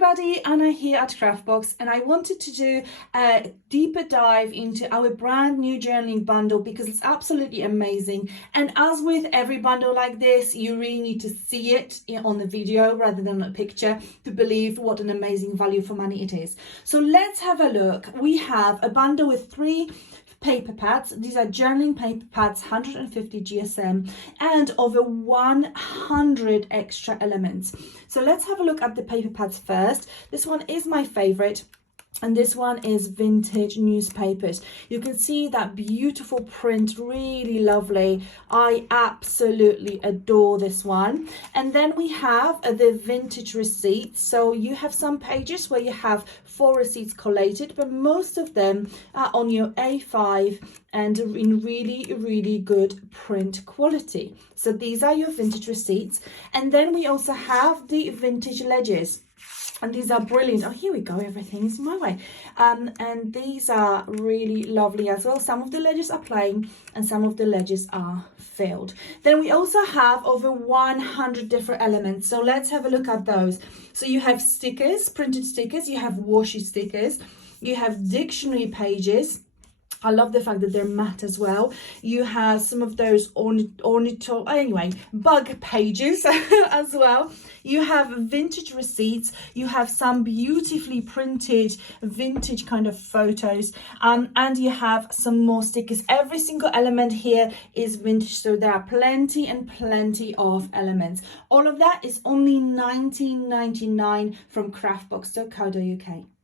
everybody, Anna here at Craftbox, and I wanted to do a deeper dive into our brand new journaling bundle because it's absolutely amazing. And as with every bundle like this, you really need to see it on the video rather than a picture to believe what an amazing value for money it is. So let's have a look. We have a bundle with 3 paper pads. These are journaling paper pads, 150 GSM, and over 100 extra elements. So let's have a look at the paper pads first. This one is my favorite. And this one is vintage newspapers. You can see that beautiful print, really lovely. I absolutely adore this one. And then we have the vintage receipts. So you have some pages where you have 4 receipts collated, but most of them are on your A5 and in really good print quality. So these are your vintage receipts. And then we also have the vintage ledgers. And these are brilliant. Oh, here we go. Everything is my way. And these are really lovely as well. Some of the ledgers are plain and some of the ledgers are filled. Then we also have over 100 different elements. So let's have a look at those. So you have stickers, printed stickers. You have washi stickers. You have dictionary pages. I love the fact that they're matte as well. You have some of those bug pages as well. You have vintage receipts. You have some beautifully printed vintage kind of photos. And you have some more stickers. Every single element here is vintage. So there are plenty and plenty of elements. All of that is only $19.99 from craftbox.co.uk.